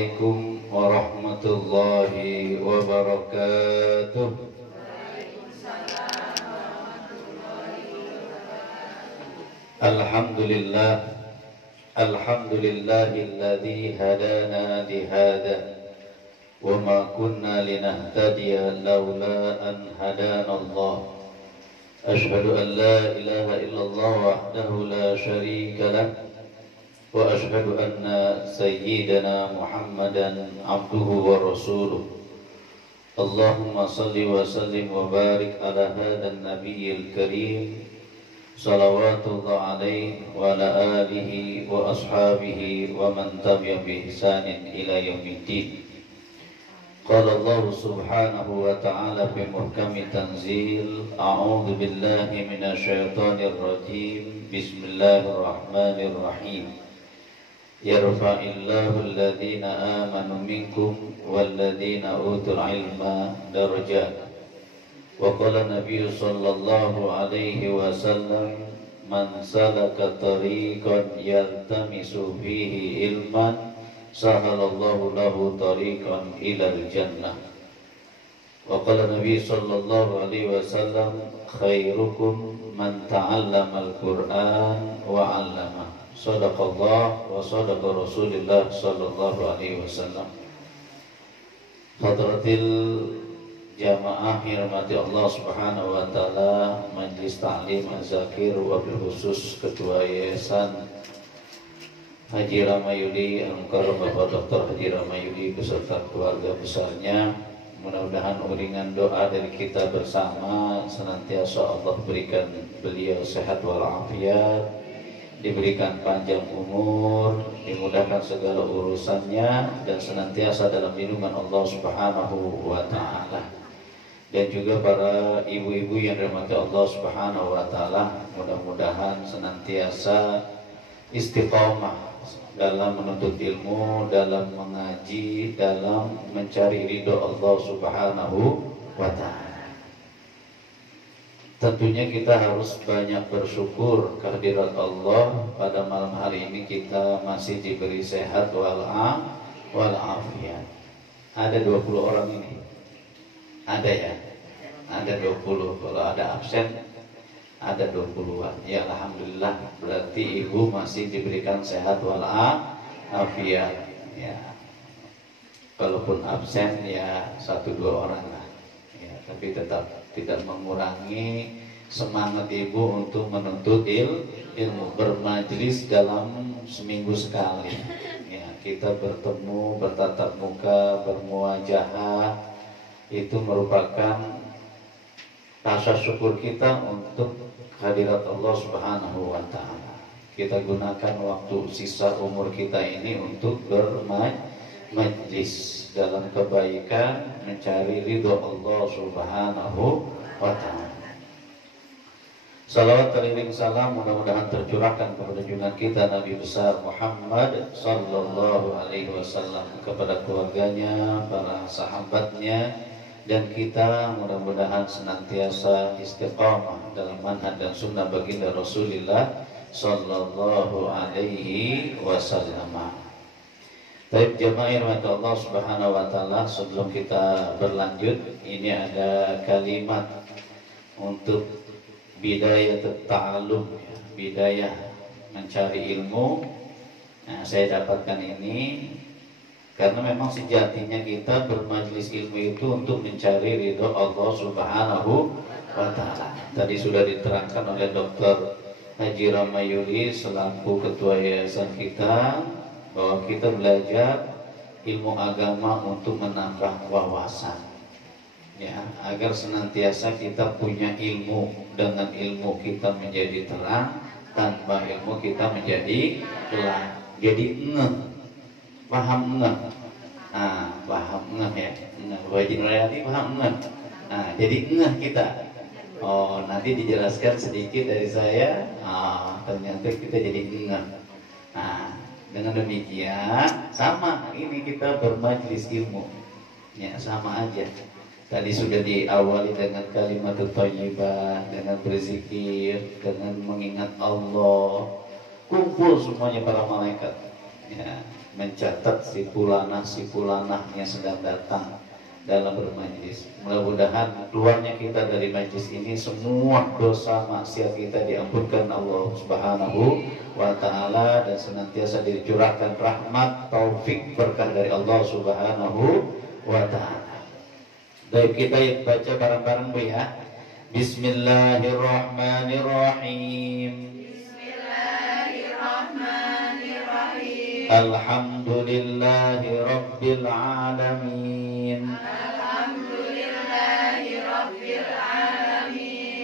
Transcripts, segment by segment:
Assalamualaikum warahmatullahi wabarakatuh. Alhamdulillah, alhamdulillahilladzi hadana lihada wa ma kunna linahtadiya laula an hadana Allah. Ashhadu an la ilaha illallah wahdahu la syarika lah wa ashhadu anna sayyidana Muhammadan abduhu wa rasuluh. Allahumma salli wa sallim wa barik ala hadan nabiyyil karim salawatullah alaihi wa ala alihi wa ashabihi wa man tabi'a bi ihsanin ila yaumiddin. Qala Allah subhanahu wa ta'ala fi muhkami tanzil, a'udzu billahi minasy syaithanir rajim. Bismillahirrahmanirrahim. Yarfa'illahu alladhina amanu minkum walladhina utul ilma darajat. Wa qala Nabi sallallahu alaihi wasallam, man salaka tariqan yaltamisu fihi ilman sahalallahu lahu tariqan ilal jannah. Wa qala Nabi sallallahu alaihi wasallam, khairukum man ta'allama al-Qur'an wa 'allama. Shadaqallah wa shadaqa Rasulullah sallallahu alaihi wasallam. Hadratil jamaah hirmati Allah subhanahu wa ta'ala, Majlis Ta'lim Az-Zakir, wabil khusus Ketua Yayasan Haji Ramayudi Al-Mukarram Bapak Dr. Haji Ramayudi beserta keluarga besarnya. Mudah-mudahan uringan doa dari kita bersama senantiasa Allah berikan beliau sehat walafiat, diberikan panjang umur, dimudahkan segala urusannya, dan senantiasa dalam lindungan Allah subhanahu wa ta'ala. Dan juga para ibu-ibu yang dirahmati Allah subhanahu wa ta'ala, mudah-mudahan senantiasa istiqomah dalam menuntut ilmu, dalam mengaji, dalam mencari ridho Allah subhanahu wa ta'ala. Tentunya kita harus banyak bersyukur kehadirat Allah. Pada malam hari ini kita masih diberi sehat walafiat. Ada 20 orang ini. Ada ya, ada 20. Kalau ada absen ada 20-an. Ya alhamdulillah, berarti ibu masih diberikan sehat walafiat. Ya, kalaupun absen ya 1-2 orang lah. Ya, tapi tetap tidak mengurangi semangat ibu untuk menuntut ilmu, bermajlis dalam seminggu sekali. Ya, kita bertemu, bertatap muka, bermuajahah. Itu merupakan rasa syukur kita untuk kehadirat Allah subhanahu wa ta'ala. Kita gunakan waktu sisa umur kita ini untuk bermajlis dalam kebaikan, mencari ridho Allah subhanahu wa ta'ala. Salawat teriring salam mudah-mudahan tercurahkan kepada junjungan kita Nabi besar Muhammad sallallahu alaihi wasallam, kepada keluarganya, para sahabatnya, dan kita mudah-mudahan senantiasa istiqamah dalam manhaj dan sunnah baginda Rasulullah sallallahu alaihi wasallam. Baik jamaah rahmat Allah subhanahu wa ta'ala, sebelum kita berlanjut, ini ada kalimat untuk bidayah ta'allum, bidayah mencari ilmu. Nah, saya dapatkan ini karena memang sejatinya kita bermajlis ilmu itu untuk mencari ridho Allah subhanahu wa ta'ala. Tadi sudah diterangkan oleh Dr. Haji Ramayudi selaku ketua yayasan kita, bahwa kita belajar ilmu agama untuk menambah wawasan, ya, agar senantiasa kita punya ilmu. Dengan ilmu kita menjadi terang, tanpa ilmu kita menjadi gelap. Jadi paham ngeh. Nah, paham ngeh ya. Wajib melayani paham ngeh. Nah, jadi ngeh kita. Oh, nanti dijelaskan sedikit dari saya. Ternyata kita jadi ngeh. Nah, dengan demikian sama ini kita bermajlis ilmu. Ya, sama aja. Tadi sudah diawali dengan kalimat thayyibah, dengan berzikir, dengan mengingat Allah. Kumpul semuanya para malaikat. Ya, mencatat si fulanah yang sedang datang dalam bermajlis. Mudah-mudahan keluarnya kita dari majlis ini semua dosa maksiat kita diampunkan Allah Subhanahu wa taala dan senantiasa dicurahkan rahmat, taufik, berkah dari Allah Subhanahu wa taala. Baik, kita baca bareng-bareng Bu ya. Bismillahirrahmanirrahim. Alhamdulillahi Rabbil Alamin.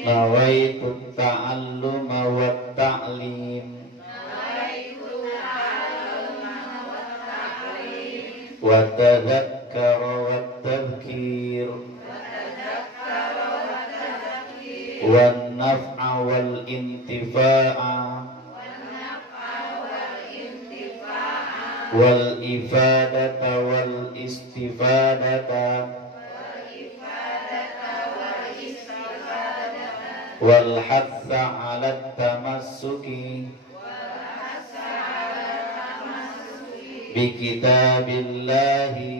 Nawaitu ta'alluma wa ta'lim wa tadhakkara wa tadhkir wa naf'a wal intifa'a wal ifadata wal istifadata wal hatha 'ala tamassuki bi kitabillahi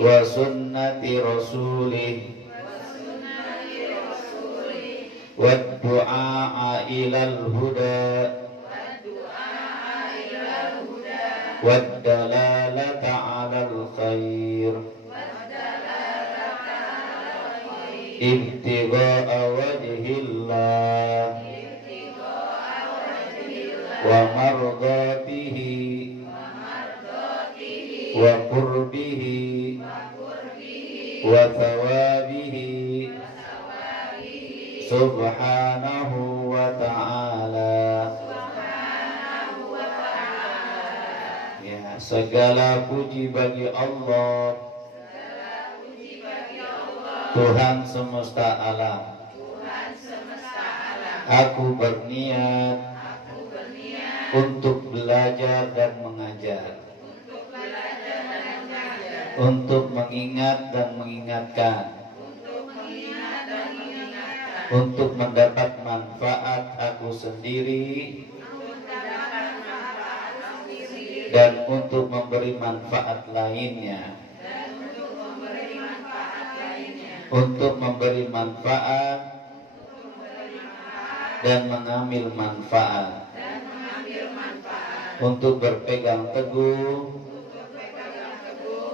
wa sunnati rasulih wa du'a ilal huda wa dalalata 'alal khair ibtigha'a wajhillah wa mardatihi wa qurbihi wa thawabihi subhanahu wa ta'ala. Ya, segala puji bagi Allah, Tuhan semesta alam. Aku berniat untuk belajar dan mengajar, untuk mengingat dan mengingatkan, untuk mendapat manfaat aku sendiri dan untuk memberi manfaat lainnya. Untuk memberi manfaat dan mengambil manfaat, untuk berpegang teguh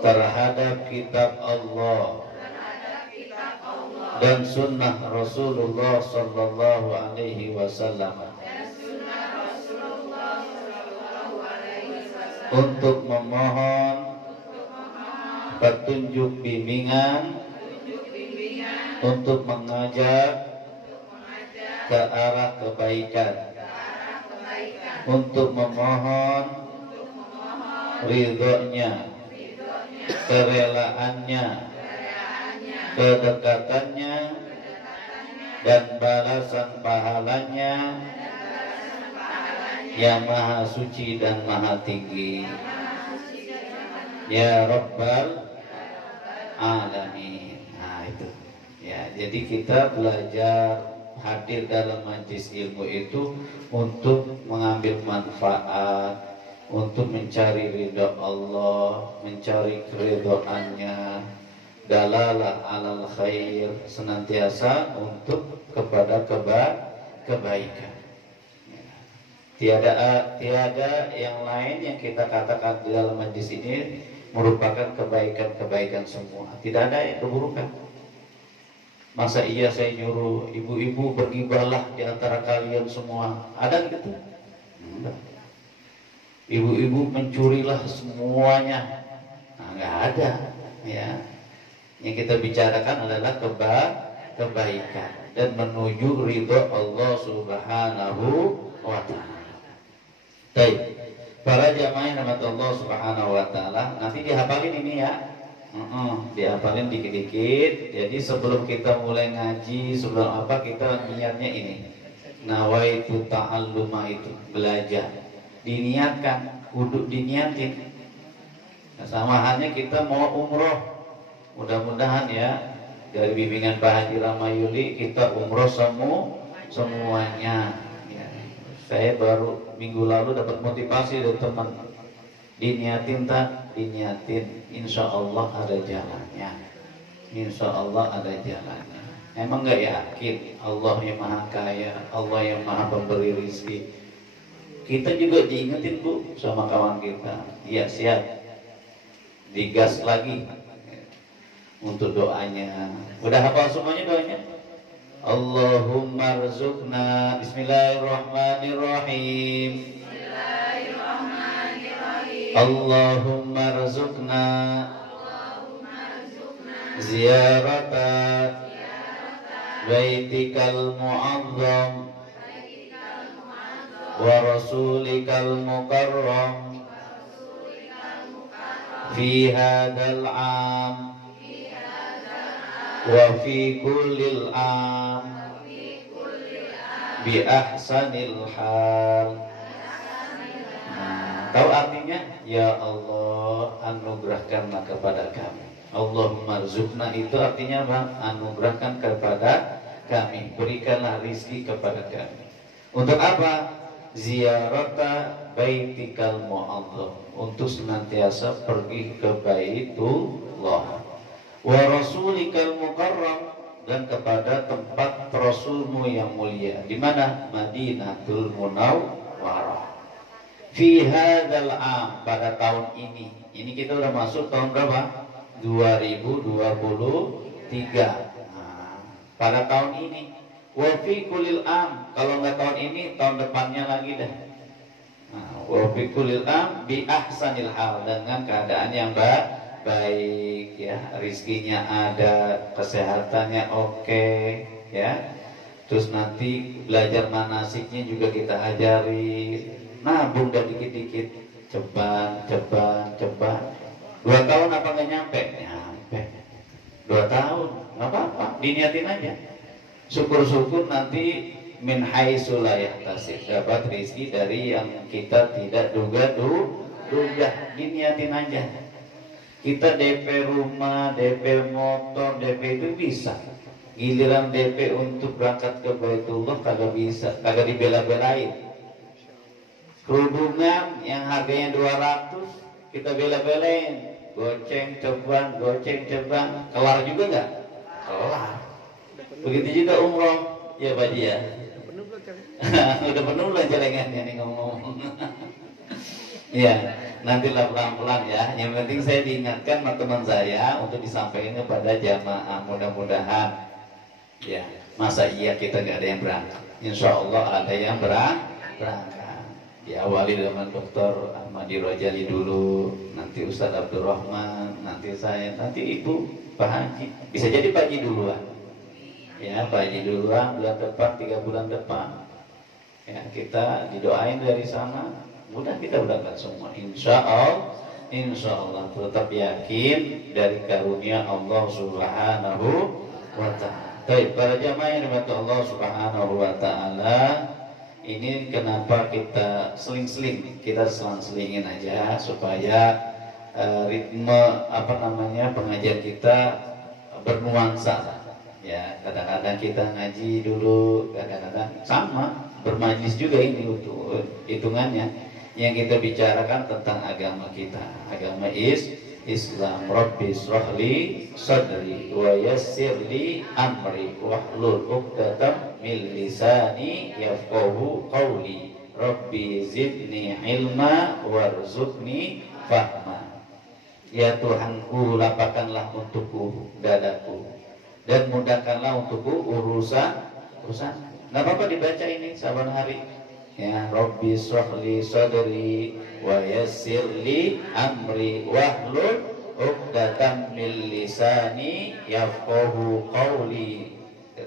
terhadap kitab Allah dan sunnah Rasulullah sallallahu alaihi wasallam, untuk memohon petunjuk bimbingan untuk mengajak ke arah kebaikan, untuk memohon ridhonya, kerelaannya, kedekatannya, dan balasan pahalanya yang maha suci dan maha tinggi. Ya Rabbal Alamin. Nah itu ya, jadi kita belajar hadir dalam majlis ilmu itu untuk mengambil manfaat, untuk mencari ridha Allah, mencari keridhaannya, dalalah alal khair, senantiasa untuk kepada kebaikan. Tiada yang lain yang kita katakan di dalam majlis ini merupakan kebaikan-kebaikan semua. Tidak ada yang keburukan. Masa iya saya nyuruh ibu-ibu bergibahlah di antara kalian semua? Ada gitu? Enggak. Ibu-ibu mencurilah semuanya? Nah, enggak ada. Ya. Yang kita bicarakan adalah kebaikan dan menuju ridho Allah Subhanahu wa taala. Baik. Para jamaah yang rahmat Allah Subhanahu wa taala, nanti dihafalin ini ya. Dihafalin dikit-dikit. Jadi sebelum kita mulai ngaji, sebelum apa, kita niatnya ini. Nawaitu ta'alluma, itu belajar. Diniatkan, kudu diniatin. Nah, sama halnya kita mau umroh. Mudah-mudahan ya, dari bimbingan Pak Haji Ramayuli kita umroh semuanya. Ya. Saya baru minggu lalu dapat motivasi dari teman. Diniatin tak? Diniatin. Insya Allah ada jalannya. Insya Allah ada jalannya. Emang nggak yakin Allah yang maha kaya, Allah yang maha pemberi rizki. Kita juga diingetin Bu sama kawan kita. Iya siap. Digas lagi untuk doanya. Udah hafal semuanya doanya? Allahumma rzuqna. Bismillahirrahmanirrahim. Allahumma rzuqna ziyarata baitikal mu'azzam wa rasulikal mukarram fi hadzal 'am wa fi kullil 'am bi ahsanil hal. Tahu artinya? Ya Allah, anugerahkanlah kepada kami. Allahumma rzuqna itu artinya apa? Anugerahkan kepada kami, berikanlah rizki kepada kami. Untuk apa? Ziyarata baitikal mu'azzam, untuk senantiasa pergi ke Baitullah. Wa rasulikal mukarram, dan kepada tempat Rasulmu yang mulia. Di mana? Madinatul Munawwarah. Fi hadzal 'am, pada tahun ini. Ini kita udah masuk tahun berapa? 2023. Nah, pada tahun ini. Wa fi kullil 'am, kalau nggak tahun ini, tahun depannya lagi dah. Nah, wa fi kullil 'am bi ahsanil hal, dengan keadaan yang baik ya, rizkinya ada, kesehatannya oke ya. Terus nanti belajar manasiknya juga kita ajari. Nabung dan dikit-dikit, ceban. 2 tahun apa nggak nyampe? Nyampe. 2 tahun, nggak apa-apa, diniatin aja. Syukur-syukur nanti min haitsu la yahtasib, dapat rezeki dari yang kita tidak duga. Diniatin aja. Kita DP rumah, DP motor, DP itu bisa. Giliran DP untuk berangkat ke Baitullah kagak bisa, kagak dibela-belain. Kerudungan yang harganya 200 kita bela-belain, goceng ceban, kelar juga nggak? Kelar. Begitu juga umroh, ya Pak Ji ya. Udah penuh lah celengannya nih ngomong. Ya, nantilah pelan-pelan ya. Yang penting saya diingatkan sama teman saya untuk disampaikan kepada jamaah, mudah-mudahan. Ya, masa iya kita nggak ada yang berangkat? Insya Allah ada yang berangkat. Diawali dengan Dr. Ahmadi Rojali dulu, nanti Ustadz Abdurrahman, nanti saya, nanti Ibu, Pak Haji. Bisa jadi Pak Haji duluan. Ya, Pak Haji duluan, bulan depan, 3 bulan depan. Ya, kita didoain dari sana. Mudah kita berangkat semua, insya Allah tetap yakin dari karunia Allah Subhanahu wa Ta'ala. Baik, para jamaah yang dirahmati Allah Subhanahu wa Ta'ala, ini kenapa kita seling-seling, kita selang-selingin aja supaya ritme pengajian kita bernuansa. Ya, kadang-kadang kita ngaji dulu, kadang-kadang sama bermajlis juga ini untuk hitungannya. Yang kita bicarakan tentang agama kita, agama Islam. Rabbi shrahli sadri wa yassirli amri wahlul 'uqdatam min lisani yafqahu qawli. Rabbi zidni ilma warzuqni fahma. Ya Tuhanku, lapangkanlah untukku dadaku dan mudahkanlah untukku urusan. Nggak apa-apa dibaca ini saban hari. Ya Rabbi shrahli sadri wa yassirli amri wahlul 'uqdatam min lisani yafqahu qawli.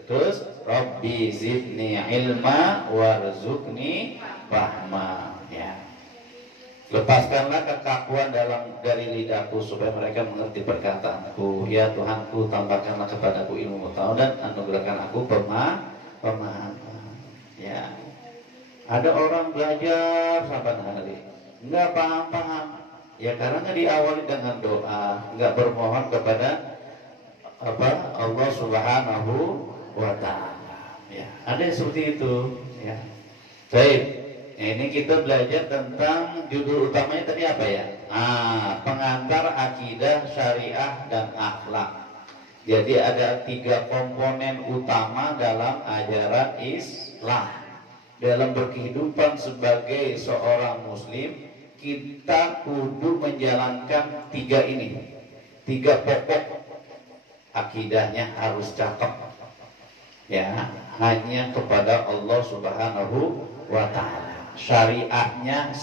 Terus Rabbi zidni ilma warzuqni fahma. Ya. Lepaskanlah kekakuan dari lidahku supaya mereka mengerti perkataanku. Ya Tuhanku, tambahkanlah kepadaku ilmu pengetahuan dan anugerahkan aku pemahaman. Ya. Ada orang belajar saban hari, nggak paham. Ya karena diawali dengan doa, nggak bermohon kepada Allah Subhanahu wa Ta'ala. Ya, ada yang seperti itu. Ya. Baik, Ini kita belajar tentang judul utamanya tadi apa ya? Pengantar akidah, syariah, dan akhlak. Jadi ada 3 komponen utama dalam ajaran Islam. Dalam berkehidupan sebagai seorang muslim, kita kudu menjalankan 3 ini. 3 pokok akidahnya harus cakep. Ya, hanya kepada Allah Subhanahu wa ta'ala. Syariatnya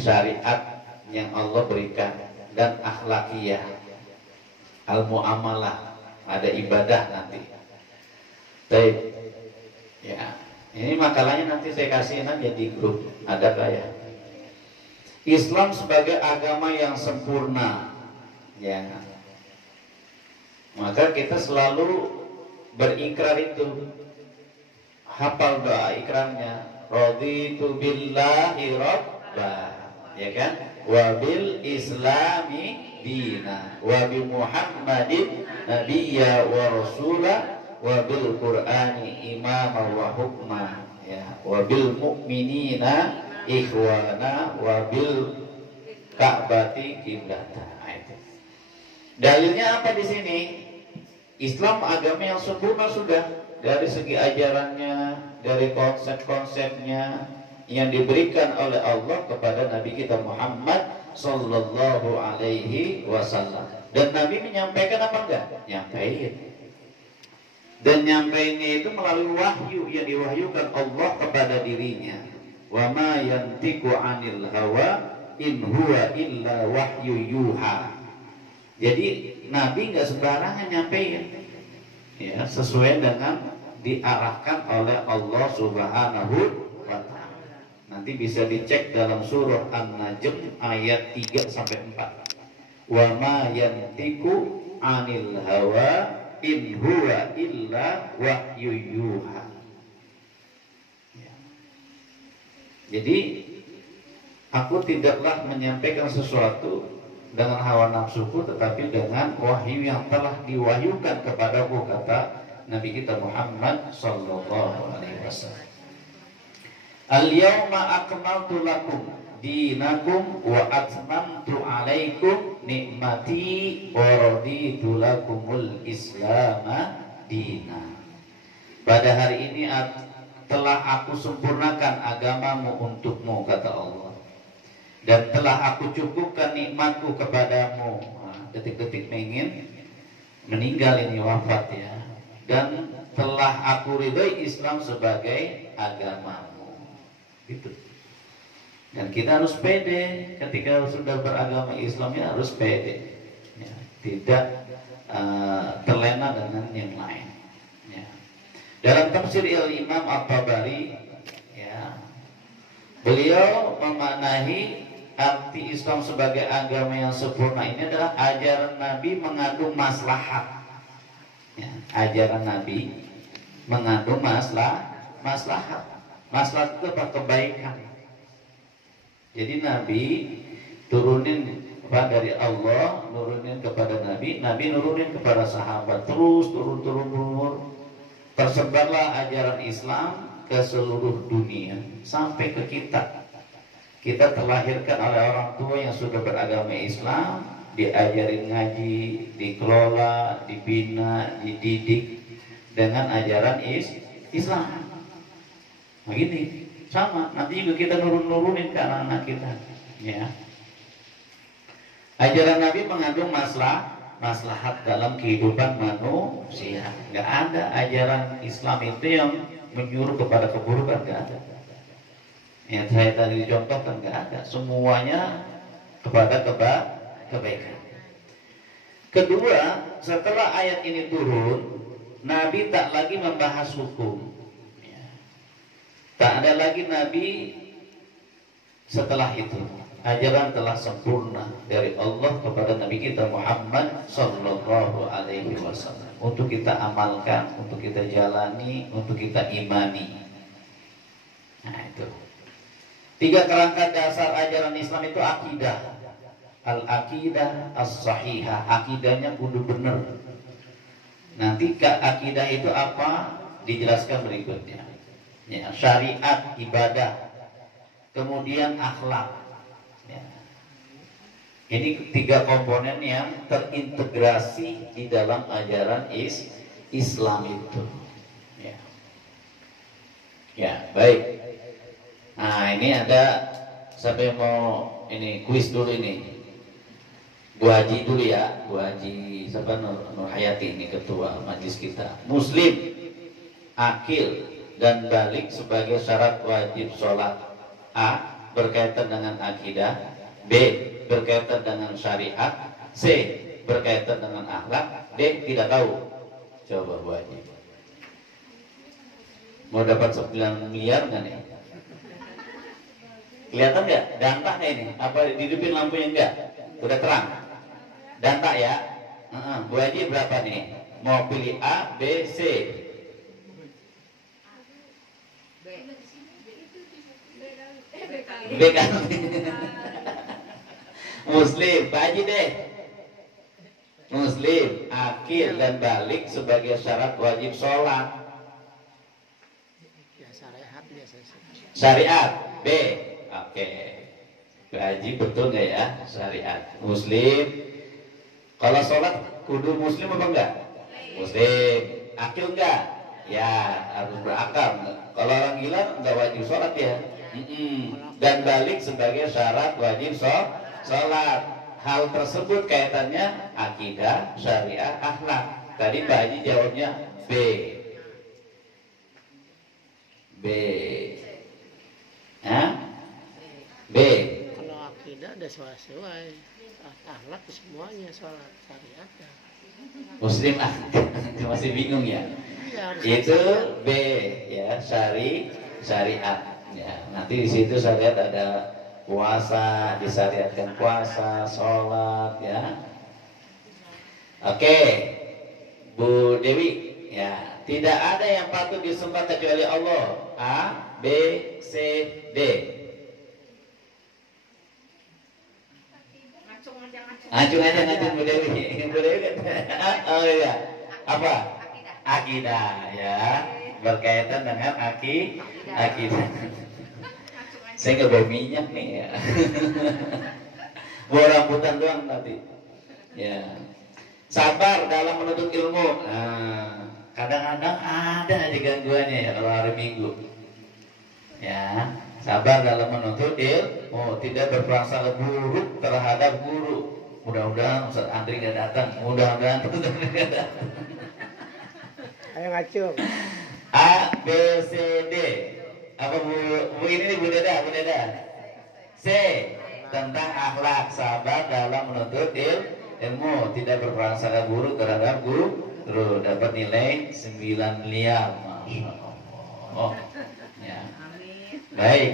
syariat yang Allah berikan, dan akhlakiyah, al-muamalah, ada ibadah nanti. Baik. Ya, ini makalahnya nanti saya kasih aja di grup, ada ya? Islam sebagai agama yang sempurna. Ya. Maka kita selalu berikrar itu. Hafal doa ikrarnya, raditu billahi rabba, ya kan? Wa bil islami dina, wa bi muhammadin nabiyya wa rasula, wa bil qur'ani imama wa hukma, ya, wa bil mu'minina ikhwana, wa bil ka'bati qiblata. Dalilnya apa di sini? Islam agama yang sempurna sudah. Dari segi ajarannya, dari konsep-konsepnya yang diberikan oleh Allah kepada Nabi kita Muhammad Sallallahu Alaihi Wasallam. Dan Nabi menyampaikan apa enggak? Nyampaikan. Dan nyampainya itu melalui wahyu yang diwahyukan Allah kepada dirinya. Wa ma yantiqu 'anil hawa in huwa illa wahyu yuha. Jadi Nabi enggak sembarangan nyampaikan. Ya, sesuai dengan diarahkan oleh Allah Subhanahu wa ta'ala. Nanti bisa dicek dalam surah An-Najm ayat 3 sampai 4. Wa ma yantiqu 'anil hawa in huwa illa wahyu yuha. Ya. Jadi aku tidaklah menyampaikan sesuatu dengan hawa nafsuku, tetapi dengan wahyu yang telah diwahyukan kepadaku, kata Nabi kita Muhammad sallallahu alaihi wasallam. Al-yawma akmaltu lakum dinakum wa atmamtu alaikum nikmati wa raditu lakumul islama dina. Pada hari ini telah aku sempurnakan agamamu untukmu, kata Allah. Dan telah aku cukupkan nikmatku kepadamu. Detik-detik ingin meninggal ini, wafat ya. Dan telah aku ridhoi Islam sebagai agamamu. Gitu. Dan kita harus pede ketika sudah beragama Islam, ya harus pede. Ya, tidak terlena dengan yang lain. Ya. Dalam tafsir Imam At-Tabari, ya, beliau memaknai arti Islam sebagai agama yang sempurna ini adalah ajaran Nabi mengandung maslahat. Ya, ajaran Nabi mengandung maslahat. Maslahat itu apa? Kebaikan. Jadi Nabi turunin dari Allah, nurunin kepada Nabi nurunin kepada sahabat, terus turun. Tersebarlah ajaran Islam ke seluruh dunia sampai ke kita. Kita terlahirkan oleh orang tua yang sudah beragama Islam, diajarin ngaji, dikelola, dibina, dididik dengan ajaran Islam. Begini, sama. Nanti juga kita nurunin ke anak-anak kita. Ya. Ajaran Nabi mengandung maslahat dalam kehidupan manusia. Nggak ada ajaran Islam itu yang menyuruh kepada keburukan, nggak ada. Yang saya tadi contohkan nggak ada. Semuanya kepada kebaikan. Kedua, setelah ayat ini turun, Nabi tak lagi membahas hukum. Tak ada lagi Nabi setelah itu. Ajaran telah sempurna dari Allah kepada Nabi kita Muhammad Sallallahu Alaihi Wasallam, untuk kita amalkan, untuk kita jalani, untuk kita imani. Nah itu 3 kerangka dasar ajaran Islam itu akidah. Al-aqidah as-sahihah, akidahnya kudu benar. Nanti akidah itu apa? Dijelaskan berikutnya. ya, syariat, ibadah, kemudian akhlak. Ya. Ini 3 komponen yang terintegrasi di dalam ajaran Islam itu. Ya, ya baik. Nah ini ada siapa yang mau ini kuis dulu ini. Bu Haji dulu ya, Bu Haji siapa Nur Hayati ini ketua majelis kita. Muslim, akil dan balik sebagai syarat wajib sholat. A. Berkaitan dengan akidah. B. Berkaitan dengan syariat. C. Berkaitan dengan akhlak. D. Tidak tahu. Coba Bu Haji. Mau dapat 9 miliar nggak nih? Kelihatan nggak? Dantak nggak ini? Apa dihidupin lampunya enggak? Udah terang? Dantak ya? Bu Haji berapa nih? Mau pilih A, B, C? B kan? Muslim, Pak Haji deh. Muslim, akil dan balik sebagai syarat wajib sholat. Syariat, B. Oke. Pak Haji betul nggak ya? Syariat. Muslim. Kalau sholat kudu muslim apa enggak? Muslim. Akil enggak? Ya harus berakal. Kalau orang gila enggak wajib sholat ya. Dan balik sebagai syarat wajib sholat. Hal tersebut kaitannya akidah, syariah, akhlak. Tadi Pak Haji jawabnya B. B. Hah? B. Kalau akidah ada sesuai, akhlak semuanya sholat syariat. Muslim masih bingung ya. Itu B ya, syariat. Ya, nanti di situ syariat ada puasa, disyariatkan puasa, sholat ya. Oke, Bu Dewi ya, tidak ada yang patut disembah kecuali Allah. A, B, C, D. Acung aja Bu Dewi. Bu Dewi kan? Oh iya. Apa? Akidah ya. Berkaitan dengan akidah. Saya nggak bawa minyak nih ya. Bawa rambutan doang tadi. Ya. Sabar dalam menuntut ilmu. Nah, kadang-kadang ada aja gangguannya ya kalau hari Minggu. Ya, sabar dalam menuntut ilmu, tidak berprasangka buruk terhadap guru. Mudah-mudahan Ustaz Andri nggak datang. Mudah-mudahan Ustaz Andri nggak datang. Ayo ngacung. A, B, C, D. Apa Bu ini nih Bu Deda? C. Tentang akhlak, sabar dalam menuntut ilmu, tidak berprasangka buruk terhadap guru. Terus dapat nilai 9 miliar. Masya Allah. Oh, ya. Baik,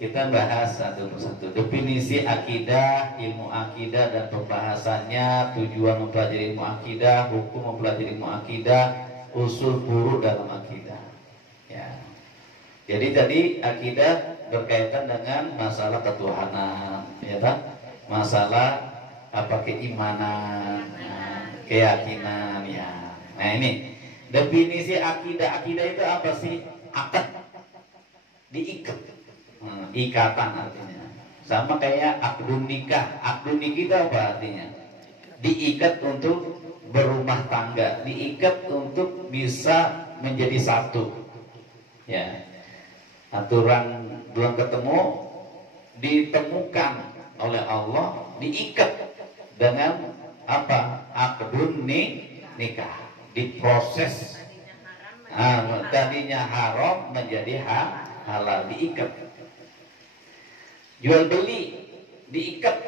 kita bahas satu persatu. Definisi akidah, ilmu akidah dan pembahasannya, tujuan mempelajari ilmu akidah, hukum mempelajari ilmu akidah, usul furu dalam akidah. Ya. Jadi tadi akidah berkaitan dengan masalah ketuhanan, ya kan? Masalah apa keimanan, keyakinan, ya. Nah ini definisi akidah. Akidah itu apa sih? Akad, diikat, ikatan artinya. Sama kayak akdun nikah. Akdun nikah itu apa artinya? Diikat untuk berumah tangga, diikat untuk bisa menjadi satu. Ya. Aturan belum ketemu, ditemukan oleh Allah, diikat dengan apa? Akdun nikah, diproses. Tadinya haram menjadi halal, diikat. Jual beli diikat,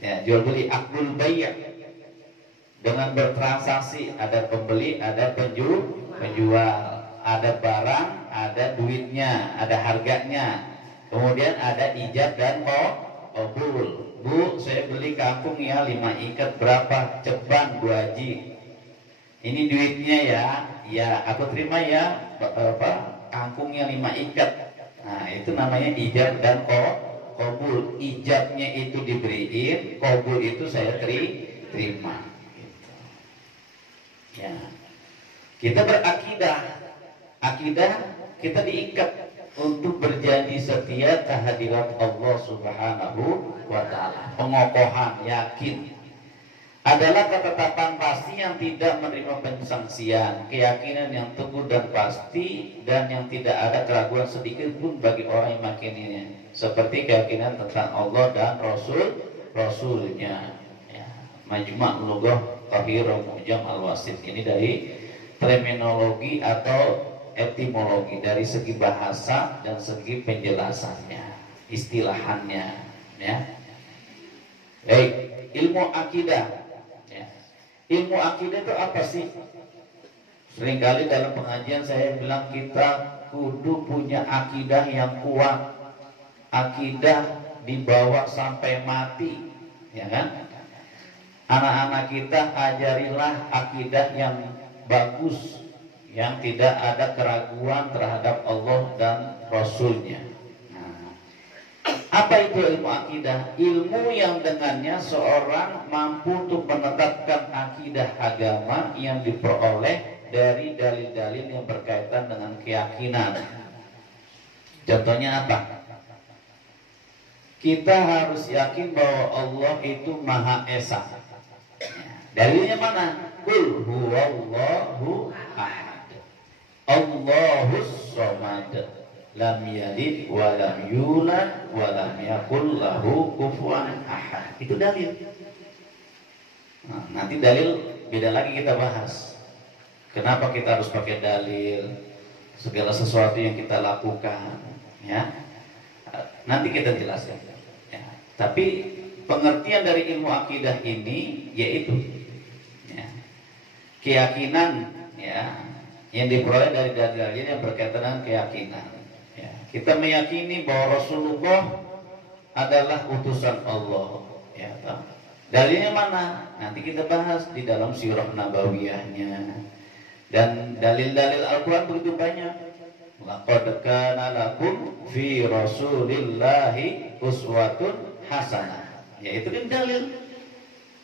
ya, jual beli akdul bayar, dengan bertransaksi, ada pembeli, ada penjual, ada barang, ada duitnya, ada harganya, kemudian ada ijab dan qabul. Bu, saya beli kangkung ya 5 ikat, berapa? Ceban Bu Haji. Ini duitnya ya aku terima ya, kangkungnya 5 ikat. Nah itu namanya ijab dan qabul. Ijabnya itu diberiin, qabul itu saya terima. Ya. Kita berakidah. Akidah kita diikat untuk berjanji setia kehadirat Allah Subhanahu wa taala. Pengokohan, yakin adalah ketetapan pasti yang tidak menerima persangsian, keyakinan yang teguh dan pasti, dan yang tidak ada keraguan sedikit pun bagi orang yang meyakininya, seperti keyakinan tentang Allah dan Rasulnya. Ya. Majma' Lughah Qahirah Mu'jam Al-Wasit, ini dari terminologi atau etimologi, dari segi bahasa dan segi penjelasannya, istilahannya. Ya. Baik, ilmu akidah. Ilmu akidah itu apa sih? Seringkali dalam pengajian saya bilang kita kudu punya akidah yang kuat. Akidah dibawa sampai mati, ya kan? Anak-anak kita ajarilah akidah yang bagus, yang tidak ada keraguan terhadap Allah dan Rasulnya. Apa itu ilmu akidah? Ilmu yang dengannya seorang mampu untuk menetapkan akidah agama yang diperoleh dari dalil-dalil yang berkaitan dengan keyakinan. Contohnya apa? Kita harus yakin bahwa Allah itu Maha Esa. Dalilnya mana? Qul huwallahu ahad, Allahus samad, lam yalid wa lam yulad wa lam yakul lahu kufuwan ahad. Itu dalil. Nah, nanti dalil beda lagi kita bahas. Kenapa kita harus pakai dalil? Segala sesuatu yang kita lakukan, ya. Nanti kita jelaskan. Ya. Tapi pengertian dari ilmu akidah ini yaitu ya, keyakinan, ya, yang diperoleh dari dalil-dalil yang berkaitan dengan keyakinan. Kita meyakini bahwa Rasulullah adalah utusan Allah. Ya, dalilnya mana? Nanti kita bahas di dalam sirah nabawiyahnya. Dan dalil-dalil Al-Quran begitu banyak. Laqad kana lakum fi Rasulillahi uswatun hasanah. Yaitu kan dalil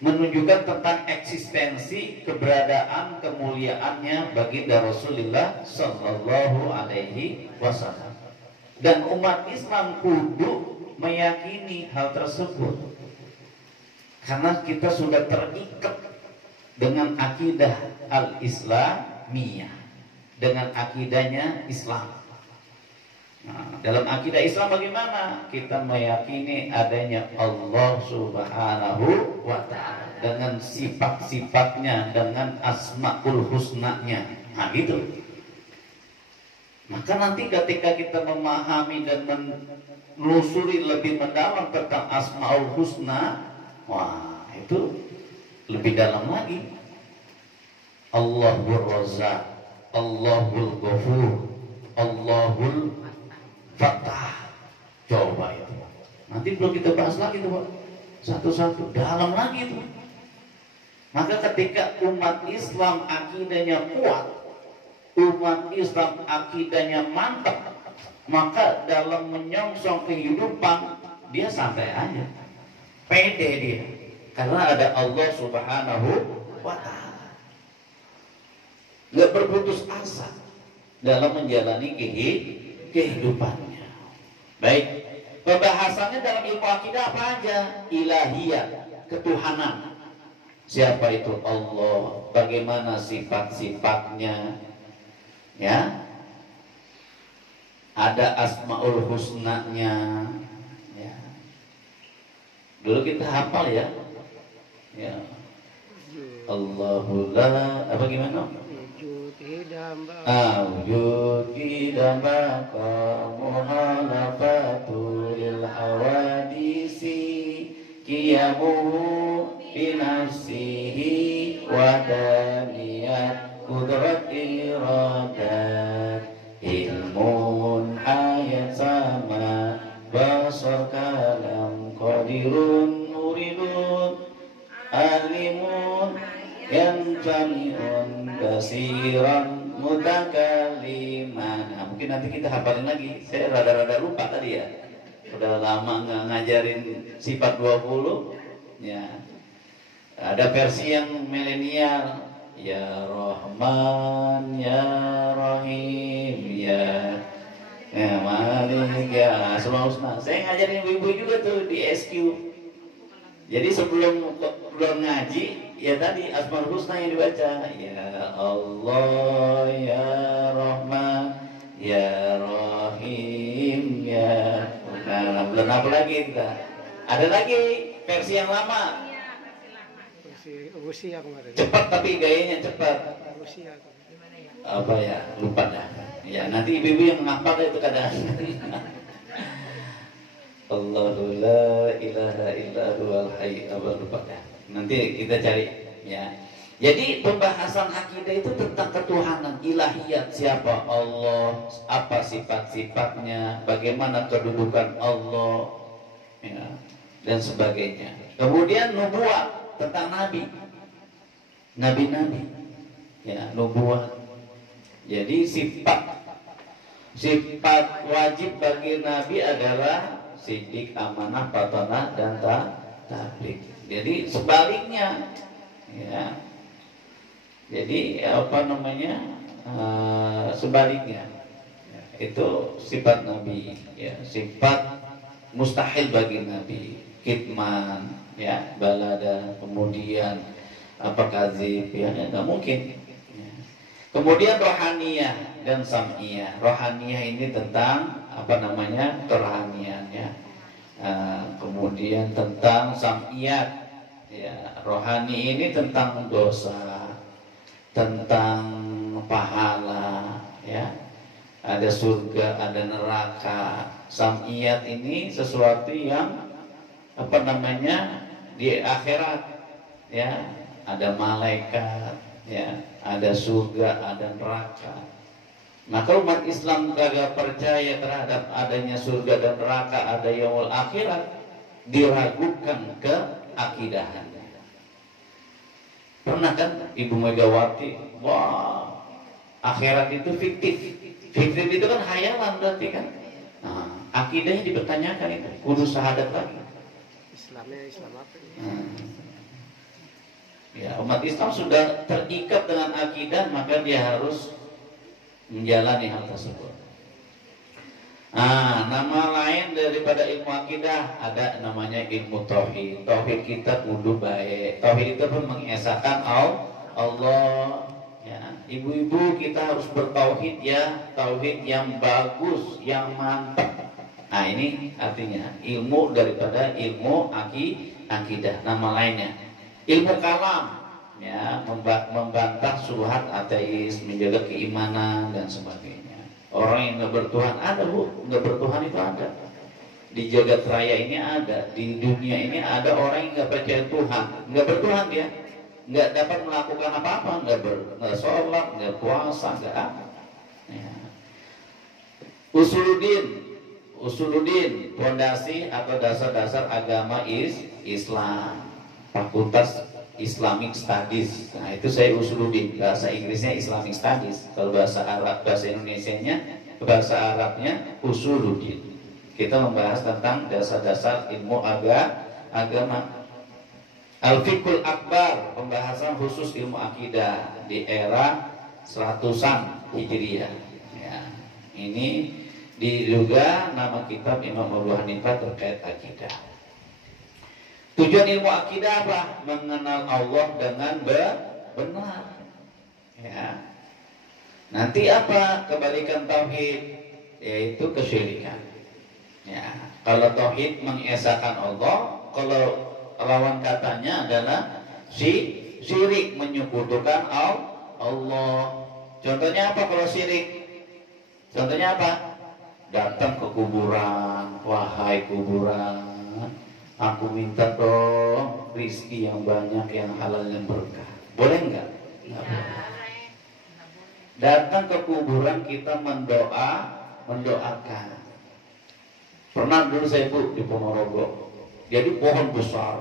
menunjukkan tentang eksistensi, keberadaan, kemuliaannya baginda Rasulullah Sallallahu Alaihi Wasallam. Dan umat Islam kudu meyakini hal tersebut, karena kita sudah terikat dengan akidah al-Islamiyah, dengan akidahnya Islam. Nah, dalam akidah Islam bagaimana? Kita meyakini adanya Allah Subhanahu wa ta'ala dengan sifat-sifatnya, dengan asmaul husnanya. Nah, gitu. Maka nanti ketika kita memahami dan menelusuri lebih mendalam tentang Asmaul Husna, wah, itu lebih dalam lagi. Allahur Razzaq, Allahul Ghafur, Allahul Fattah. Coba itu. Nanti belum kita bahas lagi tuh, Pak. Satu-satu, dalam lagi tuh. Maka ketika umat Islam akidahnya kuat, umat Islam akidahnya mantap, maka dalam menyongsong kehidupan dia santai aja, pede dia, karena ada Allah Subhanahu wa ta'ala. Gak berputus asa dalam menjalani kehidupannya. Baik, pembahasannya dalam ilmu akidah apa aja? Ilahiyah, ketuhanan. Siapa itu Allah? Bagaimana sifat-sifatnya? Ya, ada asmaul husnanya. Ya. Dulu kita hafal ya. Ya. Allahu la, apa gimana? Wujud hidamba muhalafatul hawadisi qiyamuhu binafsihi wa daniyat kudrat iradat ilmun ayat sama basar kalam qadirun muridun alimun yang jami'un basiran mutakaliman. Nah, mungkin nanti kita hafalin lagi. Saya rada-rada lupa tadi ya, udah lama nggak ngajarin sifat 20 ya. Ada versi yang milenial ya Rahman ya Rahim ya Malik ya Asmaul Husna. Saya ngajarin ibu-ibu juga tuh di SQ. Jadi sebelum ngaji ya tadi Asmaul Husna yang dibaca, ya Allah ya Rahman ya Rahim ya. Nah, belum apa lagi kita. Ada lagi versi yang lama. Rusia kemarin. Cepat tapi gayanya cepat. Rusia. Apa ya? Lupa dah. Ya nanti ibu-ibu yang ngapal itu kadang. Allahu la ilaha illa huwal hayy lupa dah. Nanti kita cari ya. Jadi pembahasan akidah itu tentang ketuhanan, ilahiyat, siapa Allah, apa sifat-sifatnya, bagaimana kedudukan Allah, ya, dan sebagainya. Kemudian nubuat tentang nabi-nabi, ya nubuat. Jadi sifat wajib bagi nabi adalah sidik, amanah, patanah, dan tabligh. Jadi sebaliknya, ya. Jadi apa namanya sebaliknya ya, itu sifat Nabi, ya, sifat mustahil bagi Nabi, kitman, ya, balada, kemudian apa kadzib, ya nggak mungkin. Ya. Kemudian rohaniyah dan sam'iyah. Rohaniyah ini tentang apa namanya kerohanian, ya. Kemudian tentang sam'iyat, ya, rohani ini tentang dosa, tentang pahala, ya, ada surga, ada neraka. Sam'iyat ini sesuatu yang apa namanya di akhirat, ya, ada malaikat, ya, ada surga, ada neraka. Maka umat Islam kagak percaya terhadap adanya surga dan neraka, ada yaumul akhirat, diragukan keakidahan. Pernah kan Ibu Megawati, wah, akhirat itu fiktif. Fiktif itu kan hayalan berarti kan. Nah, akidahnya dipertanyakan itu, kudu syahadat lagi. Islamnya Islam apa? Ya, umat Islam sudah terikat dengan akidah, maka dia harus menjalani hal tersebut. Nama lain daripada ilmu akidah ada namanya ilmu tauhid. Tauhid kita kudu baik. Tauhid itu pun mengesahkan Allah. Ya, ibu-ibu kita harus bertauhid, ya, tauhid yang bagus, yang mantap. Nah, ini artinya ilmu daripada ilmu akidah. Nama lainnya ilmu kalam, ya, membantah syubhat ateis, menjaga keimanan dan sebagainya. Orang yang nggak bertuhan ada, Bu, nggak bertuhan itu ada. Di jagat raya ini ada, di dunia ini ada orang yang nggak percaya Tuhan, nggak bertuhan dia, nggak dapat melakukan apa-apa, nggak sholat, nggak puasa, nggak apa. Ya. Usuluddin, fondasi atau dasar-dasar agama Islam, Fakultas Islamic Studies. Nah, itu saya usuluddin. Bahasa Inggrisnya Islamic Studies. Kalau bahasa Arab, bahasa Indonesianya, bahasa Arabnya usuluddin. Kita membahas tentang dasar-dasar ilmu agama. Al-Fiqhul Akbar, pembahasan khusus ilmu akidah di era 100-an Hijriah. Ya, ini diduga nama kitab Imam Abu Hanifah terkait akidah. Tujuan ilmu akidah apa? Mengenal Allah dengan benar. Ya. Nanti apa kebalikan tauhid? Yaitu kesyirikan. Ya. Kalau tauhid mengesahkan Allah, kalau lawan katanya adalah syirik, menyekutukan Allah. Contohnya apa kalau syirik? Contohnya apa? Datang ke kuburan, wahai kuburan, aku minta dong rizki yang banyak, yang halal, yang berkah. Boleh nggak? Nggak boleh. Datang ke kuburan kita mendoakan. Pernah dulu saya, Bu, di Ponorogo. Jadi pohon besar,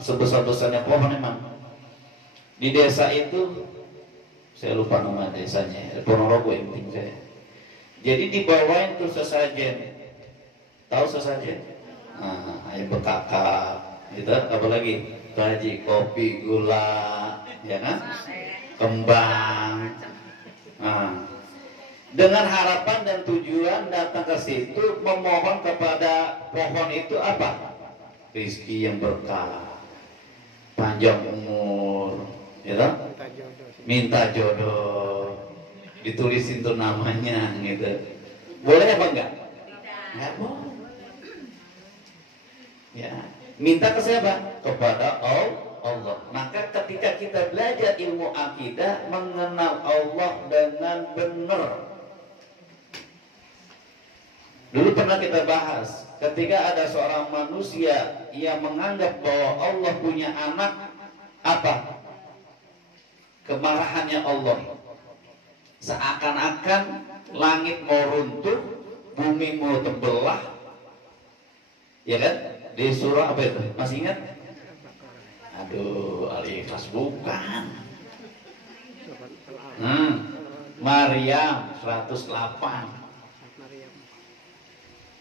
sebesar-besarnya pohon emang. Di desa itu, saya lupa nama desanya, Ponorogo yang penting saya. Jadi dibawain tuh sesajen. Tahu sesajen? Ayam bekakak, gitu, apa lagi? Gaji, kopi, gula, ya kan? Kembang. Nah, dengan harapan dan tujuan datang ke situ memohon kepada pohon itu apa? Rizki yang berkah, panjang umur, ya kan? Minta jodoh, ditulisin tuh namanya, gitu. Boleh apa enggak? Enggak boleh. Ya, minta ke siapa? Kepada Allah. Maka ketika kita belajar ilmu akidah, mengenal Allah dengan benar. Dulu pernah kita bahas, ketika ada seorang manusia yang menganggap bahwa Allah punya anak, apa? Kemarahannya Allah. Seakan-akan langit mau runtuh, bumi mau terbelah. Ya kan? Di surah apa itu? Masih ingat? Aduh, Al-Ikhlas bukan. Maryam 108.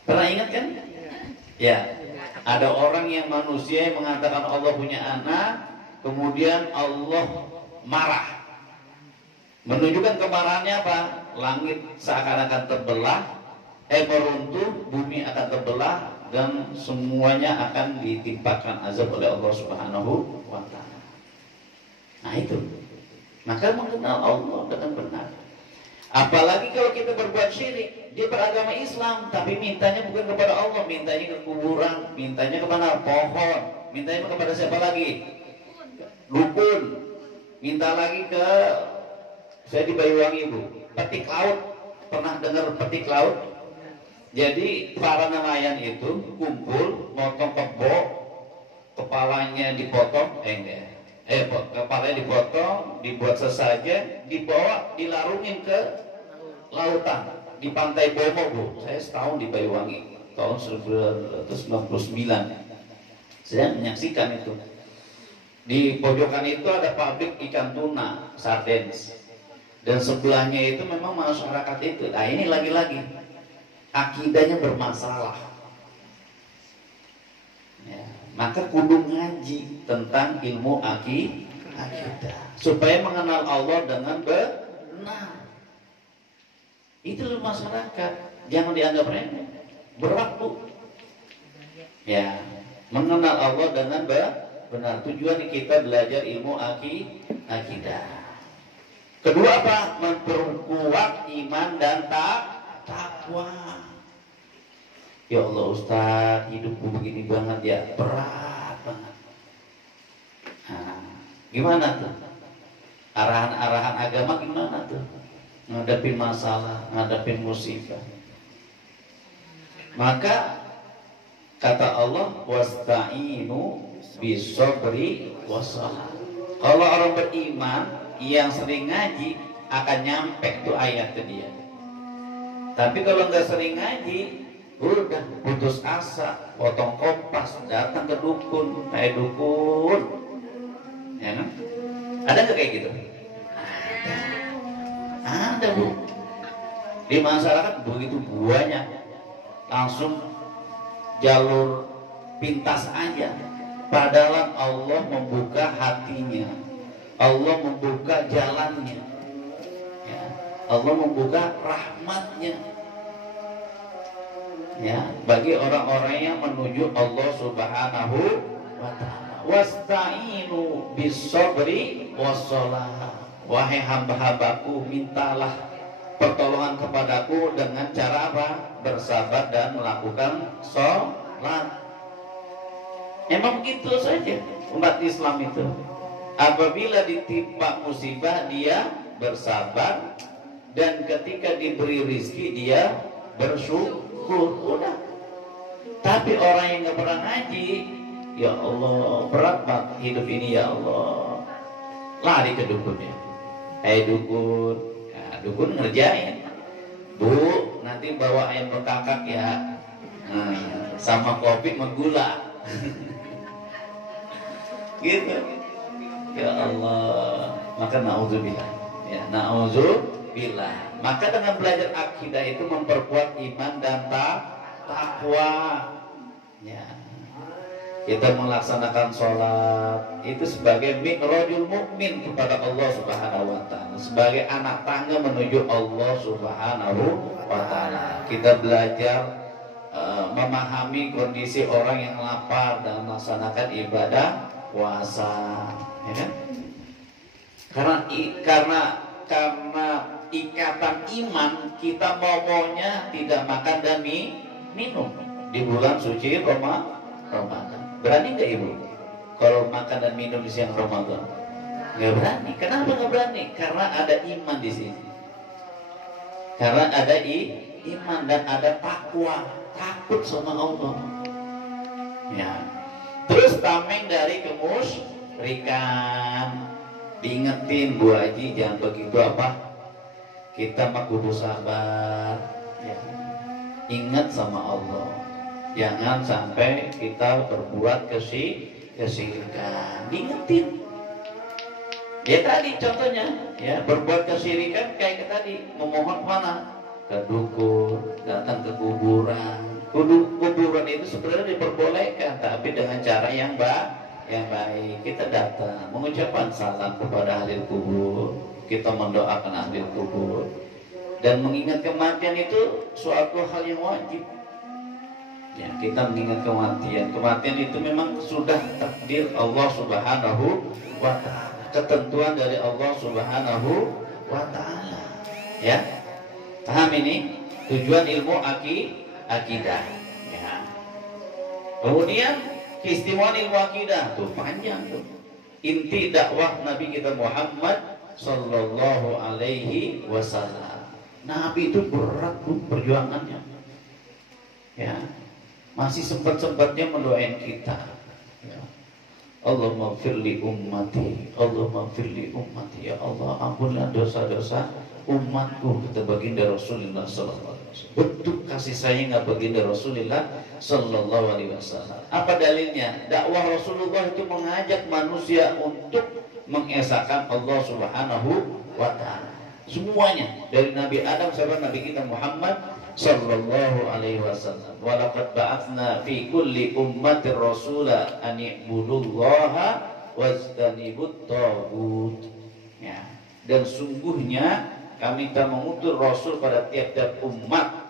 Pernah ingat kan? Ya. Ada orang yang manusia yang mengatakan Allah punya anak, kemudian Allah marah. Menunjukkan kemarahannya apa? Langit seakan-akan terbelah, meruntuh, bumi akan terbelah, dan semuanya akan ditimpakan azab oleh Allah Subhanahu wa ta'ala. Nah itu. Maka mengenal Allah dengan benar. Apalagi kalau kita berbuat syirik, dia beragama Islam tapi mintanya bukan kepada Allah, mintanya ke kuburan, mintanya kepada pohon, mintanya kepada siapa lagi? Dukun. Minta lagi ke, saya di Banyuwangi Bu, petik laut. Pernah dengar petik laut? Jadi para nelayan itu kumpul, motong kebo, kepalanya dipotong, kepalanya dipotong, dibuat sesajen, dibawa, dilarungin ke lautan di pantai Bomo Bu. Saya setahun di Banyuwangi tahun 1999. Saya menyaksikan itu. Di pojokan itu ada pabrik ikan tuna, Sardens, dan sebelahnya itu memang masyarakat itu. Nah ini lagi-lagi akidahnya bermasalah. Ya, maka kudu ngaji tentang ilmu akidah supaya mengenal Allah dengan benar. Itu masyarakat, jangan dianggap remeh, berat Bu. Ya, mengenal Allah dengan benar. Tujuan kita belajar ilmu akidah. Kedua apa? Memperkuat iman dan takwa. Ya Allah Ustaz, hidupku begini banget ya, berat banget. Nah, gimana tuh? Arahan-arahan agama gimana tuh? Ngadepin masalah, ngadepin musibah. Maka kata Allah, wasta'inu bisabri wassalah. Kalau orang beriman yang sering ngaji akan nyampe tuh ayat ke dia. Tapi kalau nggak sering ngaji, udah putus asa, potong kompas, datang ke dukun, kayak dukun, ya kan? Ada nggak kayak gitu? Ada Bu. Di masyarakat begitu banyak, langsung jalur pintas aja. Padahal Allah membuka hatinya, Allah membuka jalannya, ya. Allah membuka rahmatnya, ya, bagi orang-orang yang menuju Allah Subhanahu wa ta'ala. Wasta'inu bis-sabri was-shalah. Wahai hamba-hambaku, mintalah pertolongan kepadaku dengan cara apa? Bersabar dan melakukan sholat. Emang begitu saja umat Islam itu. Apabila ditimpa musibah dia bersabar, dan ketika diberi rezeki dia bersyukur. Udah. Tapi orang yang nggak pernah ngaji, ya Allah berat banget hidup ini ya Allah, lari ke dukunnya. Dukun, ya, dukun ngerjain. Bu, nanti bawa ayam bekakak ya, sama kopi sama gula. Gitu. Ya Allah, maka na'udzubillah. Ya, na'udzubillah. Maka dengan belajar akidah itu memperkuat iman dan takwa. Ya. kita melaksanakan sholat itu sebagai mi'rajul mukmin kepada Allah Subhanahu wa taala, sebagai anak tangga menuju Allah Subhanahu wa taala. Kita belajar memahami kondisi orang yang lapar dan melaksanakan ibadah puasa, ya kan? Karena ikatan iman, kita maunya tidak makan dan minum di bulan suci Ramadan. Berani nggak ibu kalau makan dan minum di siang Ramadan? Nggak berani. Kenapa nggak berani? Karena ada iman di sini. Karena ada iman dan ada takwa, takut sama Allah. Ya. Terus tameng dari kemusyrikan. Diingetin Bu Haji, jangan begitu apa? Kita mah kudu sabar. Ya. Ingat sama Allah. Jangan sampai kita berbuat kesyirikan. Diingetin. Ya tadi contohnya, ya berbuat kesyirikan kayak tadi, memohon mana? Ke dukun, datang ke kuburan. Kuburan itu sebenarnya diperbolehkan, tapi dengan cara yang baik. Kita datang mengucapkan salam kepada ahli kubur, kita mendoakan ahli kubur, dan mengingat kematian itu suatu hal yang wajib. Ya, kita mengingat kematian. Kematian itu memang sudah takdir Allah Subhanahu wa taala, ketentuan dari Allah Subhanahu wa taala. Ya. Paham ini? Tujuan ilmu akidah. Ya. Kemudian keistimewaan ilmu akidah tuh panjang tuh. Inti dakwah Nabi kita Muhammad sallallahu alaihi wasallam. Nabi itu berat tuh perjuangannya. Ya. Masih sempat-sempatnya mendoain kita. Ya. Allahumma firli ummati, Allahumma firli ummati, ya Allah ampunilah dosa-dosa umatku, kata baginda Rasulullah sallallahu alaihi wasallam. Bentuk kasih sayang baginda Rasulullah sallallahu alaihi wasallam. Apa dalilnya? Dakwah Rasulullah itu mengajak manusia untuk mengesahkan Allah Subhanahu wa taala. Semuanya dari Nabi Adam sampai Nabi kita Muhammad sallallahu alaihi wasallam. Wa laqad ba'atsna fi kulli ummatir rasula an i'budullaha wajtanibut taghut. Ya. Dan sungguhnya kami telah mengutus rasul pada tiap-tiap umat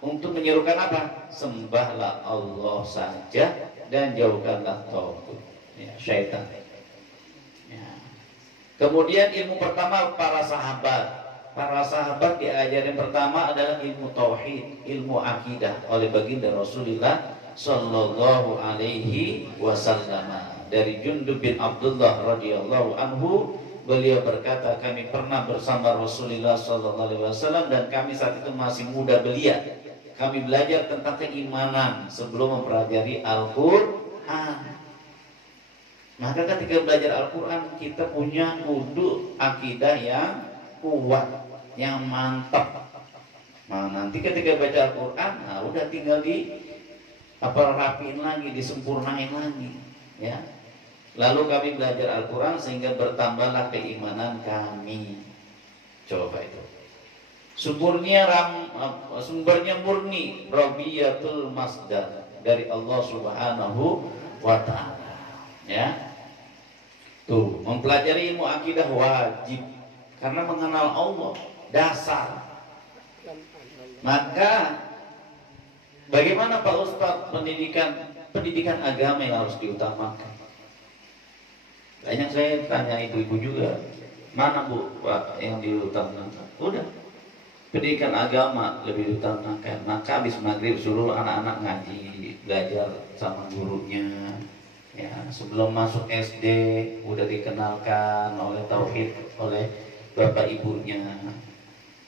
untuk menyerukan apa? Sembahlah Allah saja dan jauhkanlah taghut. Ya, syaitan. Ya. Kemudian ilmu pertama para sahabat. Para sahabat diajarin pertama adalah ilmu tauhid, ilmu akidah oleh baginda Rasulullah sallallahu alaihi wasallam. Dari Jundub bin Abdullah radhiyallahu anhu, beliau berkata, kami pernah bersama Rasulullah sallallahu alaihi wasallam dan kami saat itu masih muda belia. Kami belajar tentang keimanan sebelum mempelajari Al-Qur'an. Maka ketika belajar Al-Qur'an, kita punya kudu akidah yang kuat, yang mantap. Nah, nanti ketika baca Al-Quran, nah udah tinggal rapiin lagi, disempurnain lagi, ya. Lalu kami belajar Al-Quran sehingga bertambahlah keimanan kami. Coba itu. Sumbernya murni, Rabiyatul Masdar, dari Allah Subhanahu wa taala. Ya. Tuh, mempelajari ilmu akidah wajib. Karena mengenal Allah dasar. Maka bagaimana Pak Ustadz pendidikan agama yang harus diutamakan? Banyak saya tanya ibu-ibu juga, mana Bu Pak yang diutamakan? Udah, pendidikan agama lebih diutamakan. Maka habis maghrib suruh anak-anak ngaji, belajar sama gurunya. Ya, sebelum masuk SD udah dikenalkan oleh tauhid oleh bapak ibunya.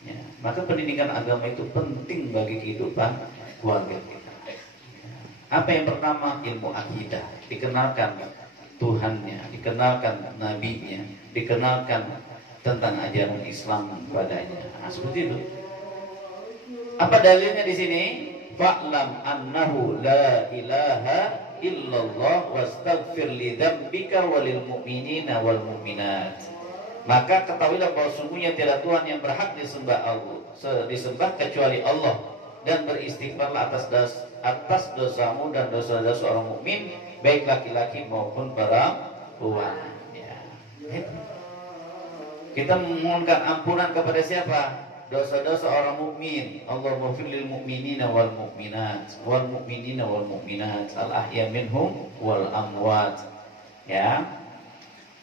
Ya, maka pendidikan agama itu penting bagi kehidupan keluarga kita. Ya. Apa yang pertama? Ilmu akidah. Dikenalkan Tuhannya, dikenalkan nabinya, dikenalkan tentang ajaran Islam padanya. Nah, seperti itu. Apa dalilnya di sini? Fa'lam annahu la ilaha illallah wastaghfir li dzambika walil mu'minina wal mu'minat. Maka ketahuilah bahwa sungguhnya tiada Tuhan yang berhak disembah kecuali Allah, dan beristighfarlah atas dosamu dan dosa-dosa orang mukmin, baik laki-laki maupun perempuan. Ya. Kita memohonkan ampunan kepada siapa? Dosa-dosa orang mukmin. Allahumma fir lil mu'minina wal mu'minat wal mu'minina wal mu'minat al ahya minhum wal amwat. Ya.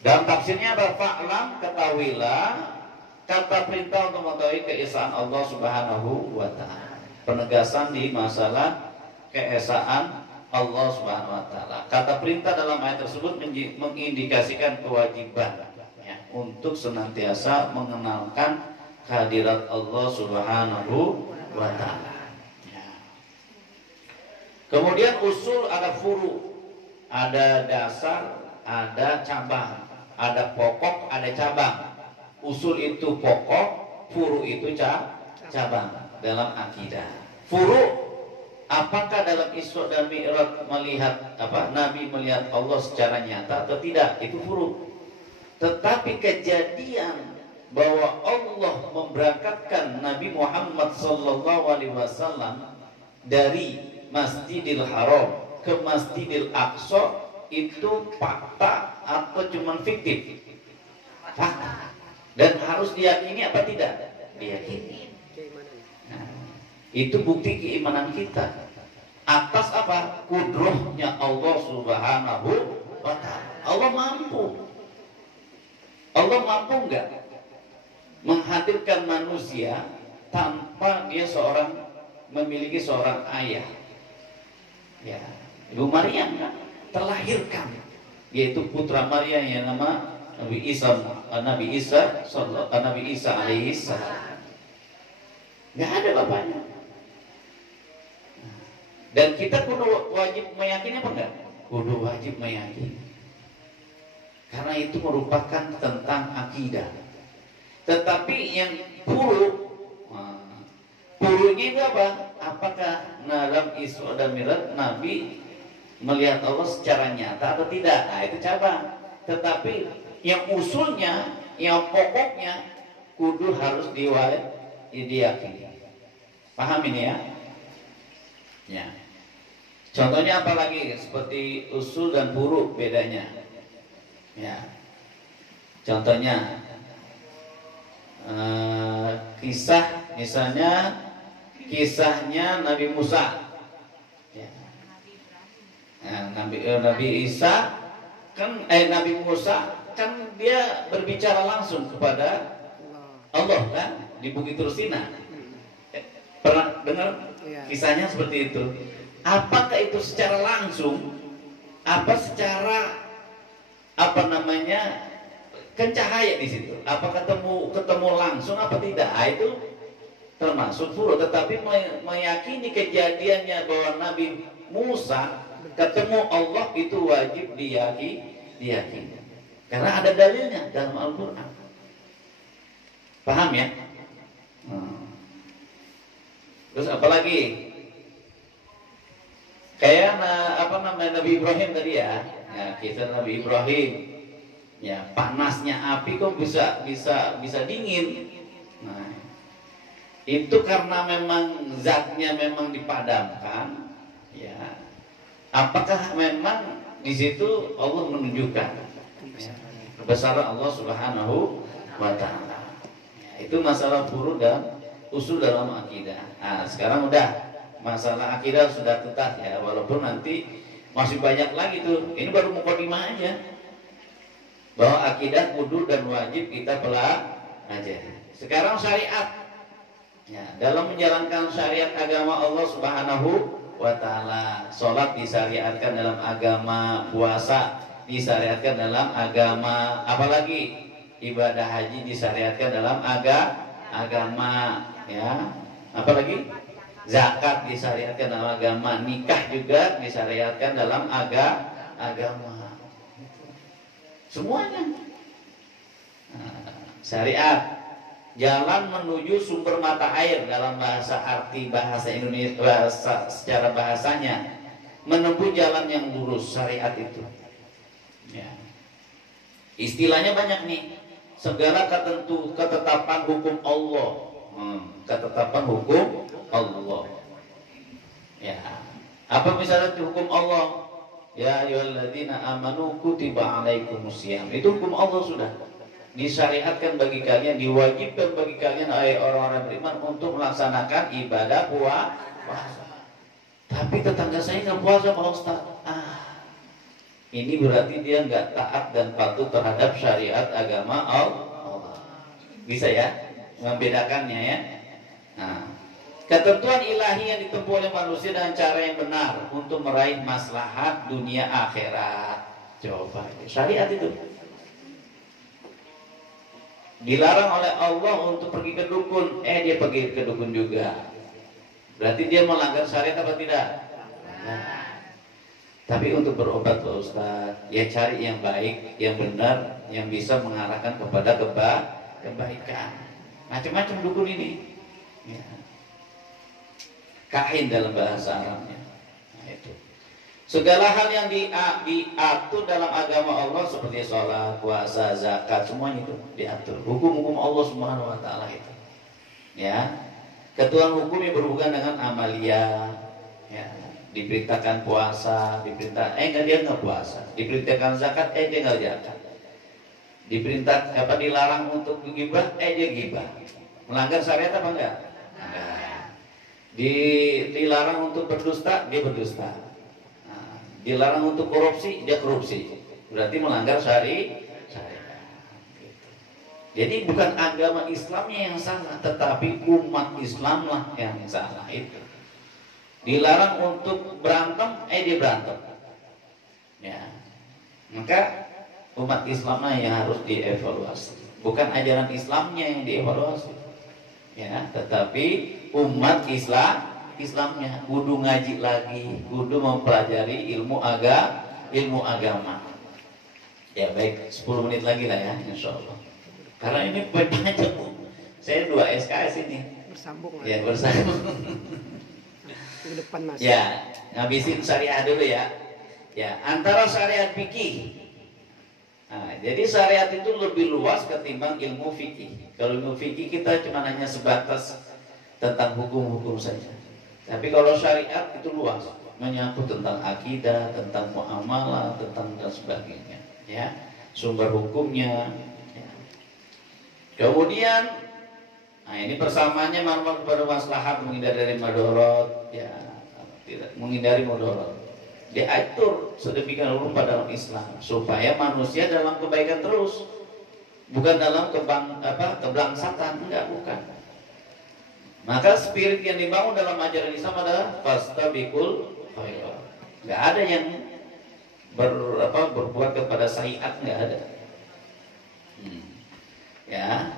Dalam tafsirnya apa? Fa'lam, ketahuilah, kata perintah untuk mengetahui keesaan Allah Subhanahu wa taala. Penegasan di masalah keesaan Allah Subhanahu wa taala. Kata perintah dalam ayat tersebut mengindikasikan kewajiban ya, untuk senantiasa mengenalkan kehadirat Allah Subhanahu wa taala. Ya. Kemudian usul ada furu, ada dasar, ada cabang, ada pokok, ada cabang. Usul itu pokok, furu itu cabang dalam akidah. Furu, apakah dalam Isra dan Mi'raj melihat Nabi melihat Allah secara nyata atau tidak? Itu furu. Tetapi kejadian bahwa Allah memberangkatkan Nabi Muhammad SAW dari Masjidil Haram ke Masjidil Aqsa itu fakta atau cuma fiktif? Fakta. Dan harus diyakini apa tidak? Diyakini. Nah, itu bukti keimanan kita atas apa? Kudrohnya Allah Subhanahu wa ta'ala. Allah mampu. Allah mampu enggak menghadirkan manusia tanpa dia memiliki seorang ayah? Ya, Ibu Maryam kan terlahirkan, yaitu putra Maryam yang nama Nabi Isa alaihi salam. Nggak ada bapaknya. Dan kita kudu wajib meyakini apa enggak? Kudu wajib meyakini. Karena itu merupakan tentang akidah. Tetapi yang purunya itu apa? Apakah dalam Isra dan Mi'raj Nabi melihat Allah secara nyata atau tidak? Nah, itu cabang. Tetapi yang usulnya, yang pokoknya kudu harus diyakini. Paham ini ya? Ya. Contohnya apa lagi? Seperti usul dan furu bedanya. Ya. Contohnya kisah, misalnya kisahnya Nabi Musa. Ya. Nah, Nabi Isa kan Nabi Musa kan dia berbicara langsung kepada Allah kan di Bukit Tursina. Pernah dengar kisahnya seperti itu? Apakah itu secara langsung? Apa secara kan cahaya di situ? Apa ketemu langsung apa tidak? Nah, itu termasuk furu. Tetapi meyakini kejadiannya bahwa Nabi Musa ketemu Allah itu wajib diyakini. Karena ada dalilnya dalam Al-Quran. Paham ya? Terus apalagi? Kayak Nabi Ibrahim tadi ya. Ya, kisah Nabi Ibrahim. Ya, panasnya api kok bisa dingin. Nah, itu karena memang zatnya memang dipadamkan. Ya. Apakah memang di situ Allah menunjukkan kebesaran Allah Subhanahu wa ta'ala? Itu masalah furu dan usul dalam akidah. Nah, sekarang udah masalah akidah sudah tuntas ya, walaupun nanti masih banyak lagi tuh. Ini baru mukadimah aja. Bahwa akidah kudu dan wajib kita pelajari. Sekarang syariat. Ya, dalam menjalankan syariat agama Allah Subhanahu wa ta'ala, sholat disyariatkan dalam agama, puasa disyariatkan dalam agama, apalagi ibadah haji disyariatkan dalam agama, ya, apalagi zakat disyariatkan dalam agama, nikah juga disyariatkan dalam agama, semuanya. Syariat. Jalan menuju sumber mata air dalam bahasa Indonesia, secara bahasanya menempuh jalan yang lurus, syariat itu. Ya. Istilahnya banyak nih. Segala ketetapan hukum Allah. Ketetapan hukum Allah. Ya. Apa misalnya hukum Allah? Ya ayyuhalladzina amanu kutiba alaikumusiyam. Itu hukum Allah sudah. Disyariatkan bagi kalian, diwajibkan bagi kalian oleh orang-orang beriman untuk melaksanakan ibadah puasa. Tapi tetangga saya nggak puasa Pak Ustaz. Ini berarti dia nggak taat dan patuh terhadap syariat agama Allah. Bisa ya membedakannya ya. Nah, ketentuan ilahi yang ditempuh oleh manusia dengan cara yang benar untuk meraih maslahat dunia akhirat. Coba syariat itu. Dilarang oleh Allah untuk pergi ke dukun, dia pergi ke dukun juga. Berarti dia melanggar syariat apa tidak? Tapi untuk berobat Pak Ustaz, ya cari yang baik, yang benar, yang bisa mengarahkan kepada kebaikan. Macam-macam dukun ini. Ya. Kahin dalam bahasa Arabnya. Nah, itu. Segala hal yang diatur dalam agama Allah seperti sholat, puasa, zakat, semuanya itu diatur. Hukum-hukum Allah Subhanahu wa taala itu. Ya. Ketentuan hukum yang berhubungan dengan amalia, ya. Diperintahkan puasa, dia nggak puasa. Diperintahkan zakat, dia nggak zakat. Diperintah dilarang untuk gibah, dia gibah. Melanggar syariat apa enggak? Dilarang untuk berdusta, dia berdusta. Dilarang untuk korupsi, dia korupsi. Berarti melanggar syariat. Jadi bukan agama Islamnya yang salah, tetapi umat Islamlah yang salah itu. Dilarang untuk berantem, dia berantem. Ya. Maka umat Islamlah yang harus dievaluasi. Bukan ajaran Islamnya yang dievaluasi. Ya, tetapi umat Islamnya kudu ngaji lagi, kudu mempelajari ilmu agama. Ya baik, 10 menit lagi lah ya, insyaallah. Karena ini banyak. Saya 2 SKS ini. Bersambung. Ya, bersambung. Ke depan Mas. Ya, ngabisin syariah dulu ya. Ya, antara syariat fikih. Nah, jadi syariat itu lebih luas ketimbang ilmu fikih. Kalau ilmu fikih kita cuma hanya sebatas tentang hukum-hukum saja. Tapi kalau syariat itu luas, menyangkut tentang akidah, tentang muamalah, tentang dan sebagainya. Ya, sumber hukumnya. Ya. Kemudian ini persamaannya manfaat kepada maslahat, menghindari dari madorot, ya, tidak menghindari madorot. Diatur sedemikian rupa dalam Islam supaya manusia dalam kebaikan terus, bukan dalam keblangsakan, bukan. Maka spirit yang dibangun dalam ajaran Islam adalah fastabiqul khairat. Enggak ada yang berbuat kepada sayiat, enggak ada. Ya.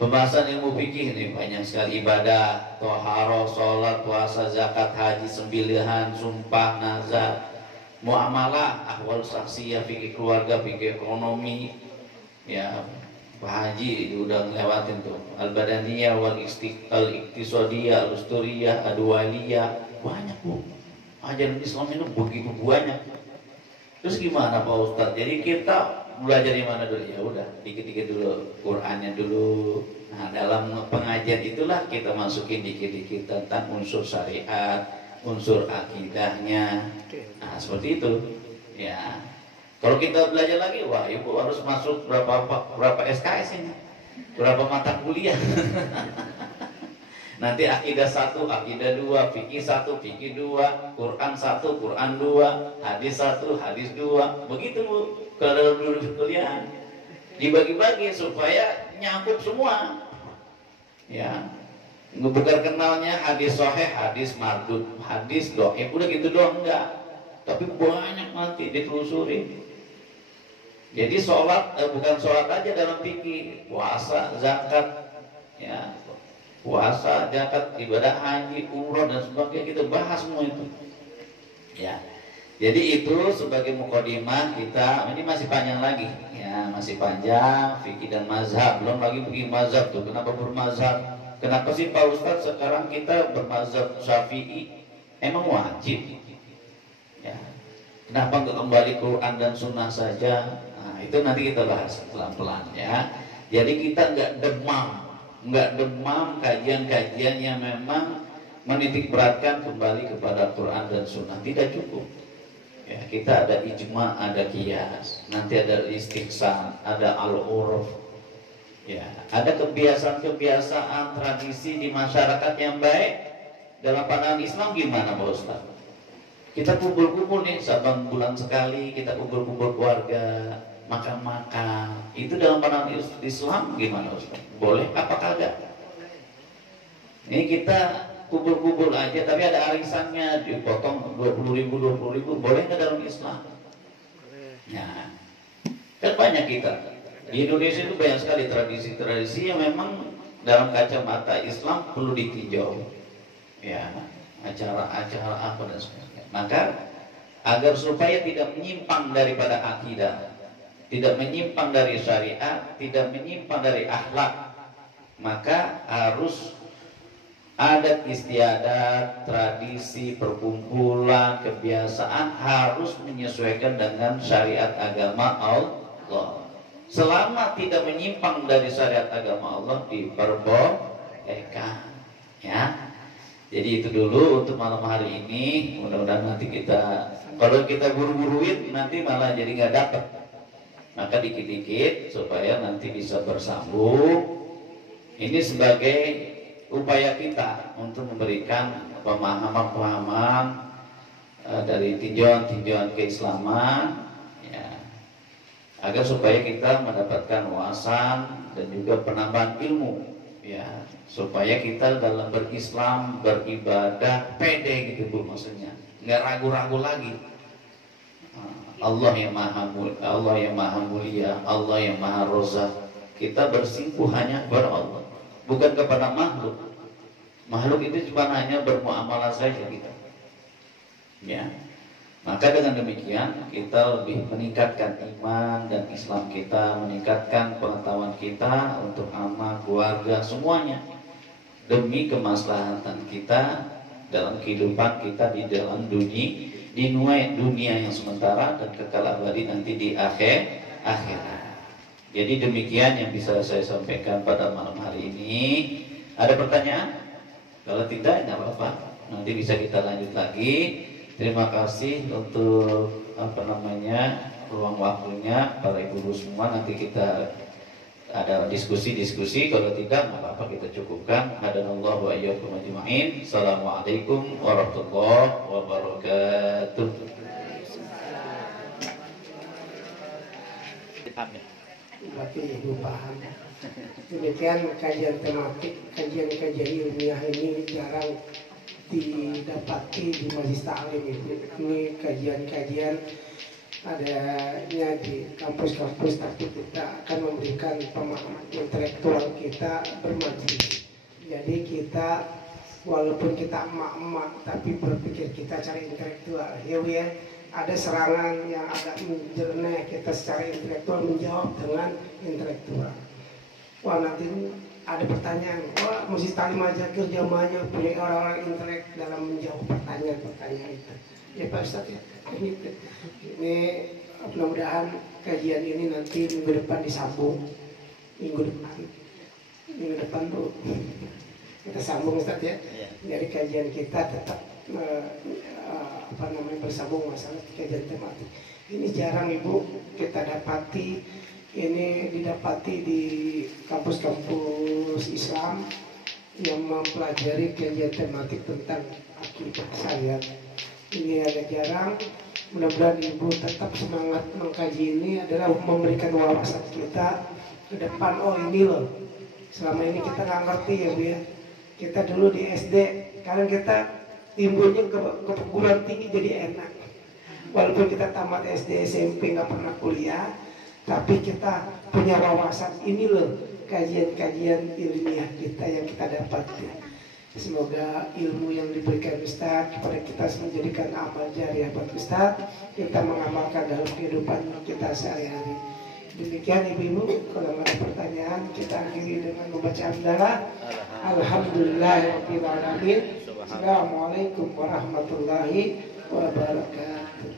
Pembahasan ilmu fikih ini banyak sekali, ibadah, thaharah, salat, puasa, zakat, haji, sembelihan, sumpah, nazar, muamalah, ahwal syakhsiyah, fikih keluarga, fikih ekonomi. Ya, Pak Haji udah ngelewatin tuh. Al-badaniyah wal iktisadiyah, al-usturiyah, adwaliyah. Banyak, Bu. Ajaran Islam itu begitu banyak. Terus gimana Pak Ustadz? Jadi kita belajar di mana dulu? Ya udah, dikit-dikit dulu Qur'annya dulu. Nah, dalam pengajian itulah kita masukin dikit-dikit tentang unsur syariat, unsur akidahnya. Nah, seperti itu. Ya. Kalau kita belajar lagi, wah Ibu harus masuk berapa SKS ini? Berapa mata kuliah? Nanti akidah 1, akidah 2, fikih 1, fikih 2, Quran 1, Quran 2, hadis 1, hadis 2. Begitu Bu, kalau dalam kuliah dibagi-bagi supaya nyangkut semua. Ya. Bukan kenalnya hadis sahih, hadis mardud, hadis dhaif, udah gitu doang enggak. Tapi banyak nanti ditelusuri. Jadi sholat bukan sholat aja dalam fikih, puasa, zakat, ya, puasa, zakat, ibadah haji, umroh dan sebagainya kita bahas semua itu. Ya, jadi itu sebagai mukadimah kita. Ini masih panjang lagi, ya, masih panjang fikih dan mazhab. Belum lagi fikih mazhab tuh. Kenapa bermazhab? Kenapa sih Pak Ustadz sekarang kita bermazhab Syafi'i? Emang wajib? Ya, kenapa nggak kembali Quran dan Sunnah saja? Itu nanti kita bahas pelan-pelan ya. Jadi kita nggak demam kajian-kajian yang memang menitik beratkan kembali kepada Quran dan Sunnah, tidak cukup. Ya, kita ada ijma, ada qiyas, nanti ada istihsan, ada al-urf. Ya, ada kebiasaan-kebiasaan tradisi di masyarakat yang baik. Dalam pandangan Islam gimana Pak Ustaz? Kita kumpul-kumpul nih, saban bulan sekali kita kumpul-kumpul keluarga, makan-makan. Itu dalam pandangan Islam gimana Ustaz? Boleh apa kagak? Ini kita kumpul-kumpul aja, tapi ada arisannya, dipotong 20.000, boleh nggak dalam Islam? Ya, kan banyak kita di Indonesia itu banyak sekali tradisi-tradisi yang memang dalam kacamata Islam perlu ditinjau. Ya, acara-acara apa dan sebagainya. Maka agar supaya tidak menyimpang daripada akidah, tidak menyimpang dari syariat, tidak menyimpang dari akhlak, maka harus adat istiadat, tradisi, perkumpulan, kebiasaan harus menyesuaikan dengan syariat agama Allah. Selama tidak menyimpang dari syariat agama Allah, diperbolehkan. Ya. Jadi itu dulu untuk malam hari ini. Mudah-mudahan nanti kita, kalau kita buru-buruin nanti malah jadi nggak dapat. Maka dikit-dikit supaya nanti bisa bersambung. Ini sebagai upaya kita untuk memberikan pemahaman-pemahaman dari tinjauan-tinjauan keislaman, ya, agar supaya kita mendapatkan wawasan dan juga penambahan ilmu, ya, supaya kita dalam berislam, beribadah pede gitu Bu, maksudnya nggak ragu-ragu lagi. Allah yang maha mulia, Allah yang maha rozak. Kita bersimpuh hanya kepada Allah, bukan kepada makhluk. Makhluk itu cuma hanya bermuamalah saja kita. Ya. Maka dengan demikian kita lebih meningkatkan iman dan Islam kita, meningkatkan pengetahuan kita untuk anak, keluarga, semuanya demi kemaslahatan kita dalam kehidupan kita di dalam dunia yang sementara dan kekal abadi nanti di akhirat. Jadi demikian yang bisa saya sampaikan pada malam hari ini. Ada pertanyaan? Kalau tidak, nggak apa-apa. Nanti bisa kita lanjut lagi. Terima kasih untuk ruang waktunya para ibu semua. Nanti kita ada diskusi. Kalau tidak, nggak apa-apa, kita cukupkan. Hadanallahu wa iyyakum ajma'in. Assalamualaikum warahmatullahi wabarakatuh. Berarti ibu paham. Demikian kajian tematik, kajian ilmiah ini jarang didapati di majelis taklim itu. Ini kajian-kajian adanya di kampus-kampus, tapi kita akan memberikan pemahaman intelektual kita bermajelis. Jadi kita walaupun kita emak-emak, tapi berpikir kita cari intelektual. Ya. Ada serangan yang agak menjerneh, kita secara intelektual menjawab dengan intelektual. Wah, nanti ada pertanyaan, wah mesti taklim aja kerjamanya punya orang-orang intelek dalam menjawab pertanyaan itu. Ya Pak Ustadz ya, ini mudah-mudahan kajian ini nanti minggu depan disambung. Minggu depan tuh kita sambung Ustadz ya. Dari kajian kita tetap bersambung masalah kajian tematik. Ini jarang Ibu kita dapati, ini didapati di kampus-kampus Islam yang mempelajari kajian tematik tentang akidah syariat. Ini agak jarang. Mudah-mudahan Ibu tetap semangat mengkaji ini adalah memberikan wawasan kita ke depan. Oh ini loh, selama ini kita nggak ngerti ya Bu ya. Kita dulu di SD, karena kita timbulnya ke perguruan tinggi jadi enak. Walaupun kita tamat SD, SMP nggak pernah kuliah, tapi kita punya wawasan. Ini loh kajian-kajian ilmiah kita yang kita dapat ya. Semoga ilmu yang diberikan Ustaz kepada kita menjadikan amal jariah buat Ustaz, kita mengamalkan dalam kehidupan kita sehari-hari. Demikian ibu-ibu, kalau ada pertanyaan kita akhiri dengan membaca hamdalah. Alhamdulillahirabbil alamin. Assalamualaikum warahmatullahi wabarakatuh.